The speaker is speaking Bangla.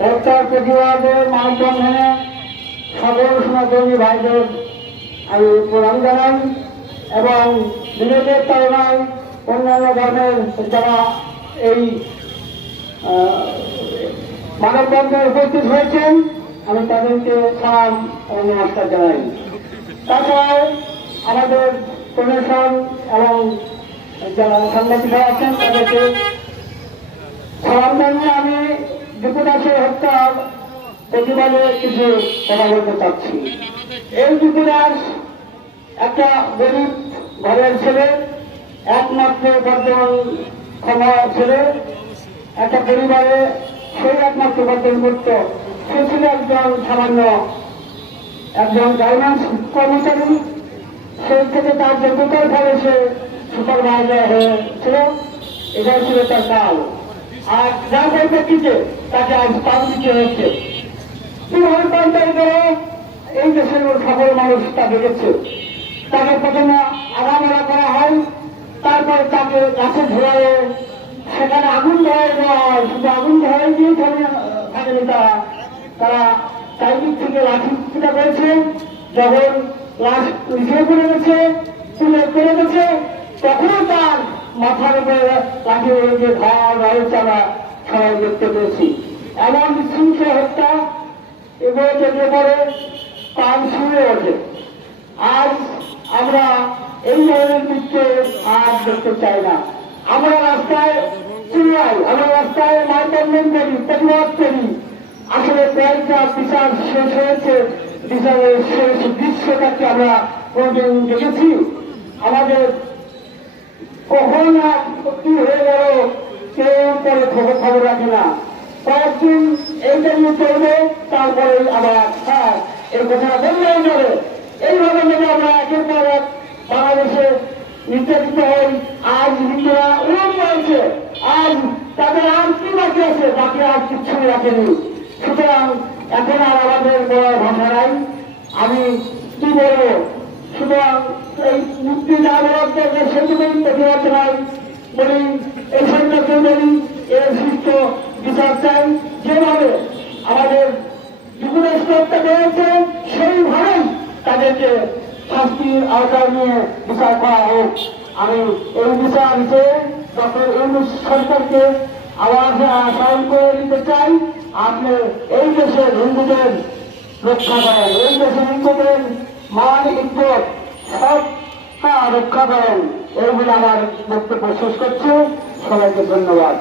হত্যার প্রতিবাদে মানববন্ধনে সকল সনাতনী ভাইদের আমি প্রণাম জানাই এবং নিজেদের তুলনায় অন্যান্য ধর্মের যারা এই মানববন্ধনে উপস্থিত হয়েছেন আমি তাদেরকে সালাম ও নমস্কার জানাই। তাছাড়াও আমাদের প্রশাসন এবং যারা সাংবাদিকরা আছেন তাদেরকে সালাম জানিয়ে আমি দীপু দাসের হত্যার প্রতিবাদে কিছু কথা বলতে চাচ্ছি। এই দীপু দাস একটা গরিব ঘরের ছেলে, একমাত্র উপার্জন ক্ষমা ছেলে, একটা পরিবারে সেই একমাত্র উপার্জন করত। সে ছিল সামান্য একজন গার্মেন্টস কর্মচারী। সেই থেকে তার যোগ্যতার ফলে সে সুপারভাইজার হয়েছিল, এটাই ছিল তার কাল। আর যার পরিপ্রেক্ষিতে তাকে আজ পান দিতে হয়েছে। কিভাবে পাল্টাই করে এই দেশের সকল মানুষ তা দেখেছে। তাকে প্রথমে আগামারা করা হয়, তারপরে তাকে গাছে ধরে সেখানে আগুন ধরে দেওয়া হয়। শুধু আগুন ধরে দিয়ে থাকেনি তারা চারিদিক থেকে লাঠি চিন্তা করেছে। যখন লাশ নিচে পড়ে গেছে, তুলে পড়ে গেছে, তখনও তার মাথার উপরে লাঠি যে ঘর রয়েছে চালা সবাই দেখতে পেয়েছি। এমন বিশৃঙ্খল হত্যা এগুলো চলে পড়ে প্রাণ শুয়ে ওঠে। আজ আমরা এই ধরনের দৃশ্যে আর দেখতে চাই না। আমরা রাস্তায় চিল্লাই, আমরা রাস্তায় মানববন্ধন করি, প্রতিবাদ করি। আসলে কয়েকটা বিচার শেষ হয়েছে, বিচারের শেষ দৃশ্যটাকে আমরা কোনদিন দেখেছি? আমাদের কখন কি হয়ে গেল কেউ পরে খবর রাখে না। কয়েকদিন এইটা নিয়ে চলবে, তারপরে আবার এই কথাটা বললেও যাবে। এইভাবে যদি আমরা একের পর এক বাংলাদেশে নির্যাতিত হই, আজ হিন্দুরা উন্নত হয়েছে, আজ তাদের আর কি বাকি আছে? বাকি আর কিচ্ছুই রাখেনি। সুতরাং এখন আর আমাদের বলার ভাষা নাই, আমি কি বলবো? সুতরাং এই মুক্তি যা বলার দরকার সেটুকুই প্রতিবাদ চাই। বলি এই সরকারকে বলি এর সুস্থ বিচার চাই। যেভাবে আমাদের জীবনের হত্যা করেছে সেইভাবেই তাদেরকে শাস্তির আওতায় নিয়ে বিচার করা হোক। আমি এই বিচার হিসেবে ডক্টর ইউনূস সরকারকে আবার স্মরণ করে দিতে চাই, আপনি এই দেশের হিন্দুদের রক্ষা করেন, এই দেশের হিন্দুদের মান ইজ্জত সব রক্ষা করেন। এই বলে আমার বক্তব্য শেষ করছি। সবাইকে ধন্যবাদ।